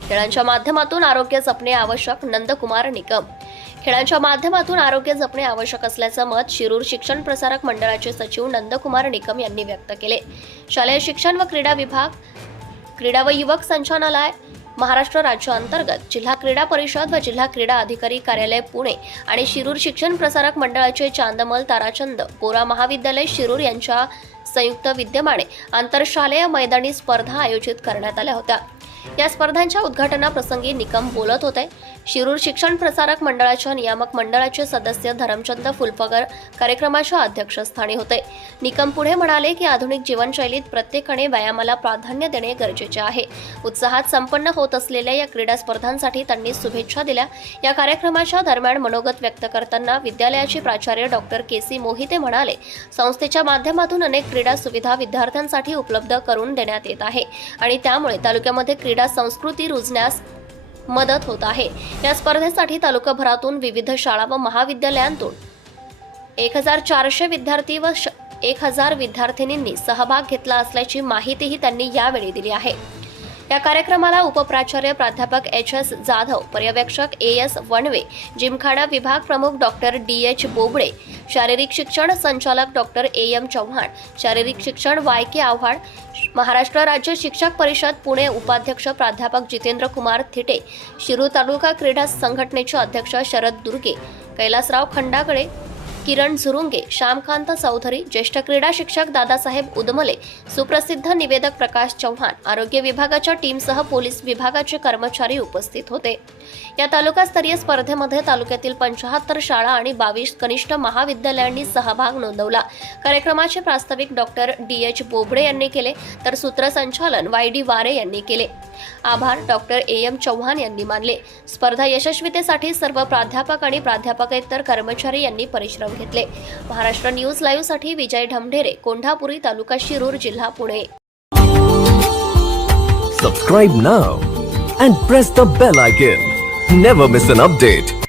खेळांच्या माध्यमातून आरोग्य जपणे आवश्यक नंदकुमार निकम. खेळांच्या माध्यमातून आरोग्य जपणे आवश्यक असल्याचं मत शिरूर शिक्षण प्रसारक मंडळाचे सचिव नंदकुमार निकम यांनी व्यक्त केले. शालेय शिक्षण व क्रीडा विभाग क्रीडा व युवक संचालनालय महाराष्ट्र राज्य अंतर्गत जिल्हा क्रीडा परिषद व जिल्हा क्रीडा अधिकारी कार्यालय पुणे आणि शिरूर शिक्षण प्रसारक मंडळाचे चांदमल ताराचंद गोरा महाविद्यालय शिरूर यांच्या संयुक्त विद्यमाने आंतरशालेय मैदानी स्पर्धा आयोजित करण्यात आल्या होत्या. या स्पर्धांच्या उद्घाटनाप्रसंगी निकम बोलत होते. शिरूर शिक्षण प्रसारक मंडळाच्या नियामक मंडळाचे सदस्य धरमचंद फुलपगर कार्यक्रमाच्या अध्यक्षस्थानी होते. निकम पुढे म्हणाले की आधुनिक जीवनशैलीत प्रत्येकाने व्यायामाला प्राधान्य देणे गरजेचे आहे. उत्साहात संपन्न होत असलेल्या या क्रीडा स्पर्धांसाठी त्यांनी शुभेच्छा दिल्या. या कार्यक्रमाच्या दरम्यान मनोगत व्यक्त करताना विद्यालयाचे प्राचार्य डॉक्टर के सी मोहिते म्हणाले संस्थेच्या माध्यमातून अनेक क्रीडा सुविधा विद्यार्थ्यांसाठी उपलब्ध करून देण्यात येत आहे आणि त्यामुळे तालुक्यामध्ये क्रीडा संस्कृती रुजण्यास मदत होत आहे. या स्पर्धेसाठी तालुकाभरातून विविध शाळा व महाविद्यालयांतून एक हजार चारशे विद्यार्थी व एक हजार विद्यार्थिनींनी सहभाग घेतला असल्याची माहितीही त्यांनी यावेळी दिली आहे. या कार्यक्रमाला उपप्राचार्य प्राध्यापक एच एस जाधव पर्यवेक्षक ए एस वणवे जिमखाना विभाग प्रमुख डॉक्टर डी एच बोबडे शारीरिक शिक्षण संचालक डॉक्टर ए एम चव्हाण शारीरिक शिक्षण वाय के आव्हाड महाराष्ट्र राज्य शिक्षक परिषद पुणे उपाध्यक्ष प्राध्यापक जितेंद्र कुमार थिटे शिरू तालुका क्रीडा संघटनेचे अध्यक्ष शरद दुर्गे कैलासराव खंडाकडे किरण झुरुंगे श्यामकांत चौधरी ज्येष्ठ क्रीडा शिक्षक दादासाहेब उदमले सुप्रसिद्ध निवेदक प्रकाश चव्हाण आरोग्य विभागाच्या टीमसह पोलीस विभागाचे कर्मचारी उपस्थित होते. या तालुकास्तरीय स्पर्धेमध्ये तालुक्यातील पंचाहत्तर शाळा आणि बावीस कनिष्ठ महाविद्यालयांनी सहभाग नोंदवला. कार्यक्रमाचे प्रास्ताविक डॉक्टर डी एच बोबडे यांनी केले तर सूत्रसंचालन वाय डी वारे यांनी केले. आभार डॉक्टर ए एम चव्हाण यांनी मानले. स्पर्धा यशस्वीतेसाठी सर्व प्राध्यापक आणि प्राध्यापकेतर कर्मचारी यांनी परिश्रम घेतले. महाराष्ट्र न्यूज लाईव्हसाठी विजय ढमढेरे कोंढापुरी तालुका शिरूर जिल्हा Pune. Subscribe now and press the bell icon never miss an update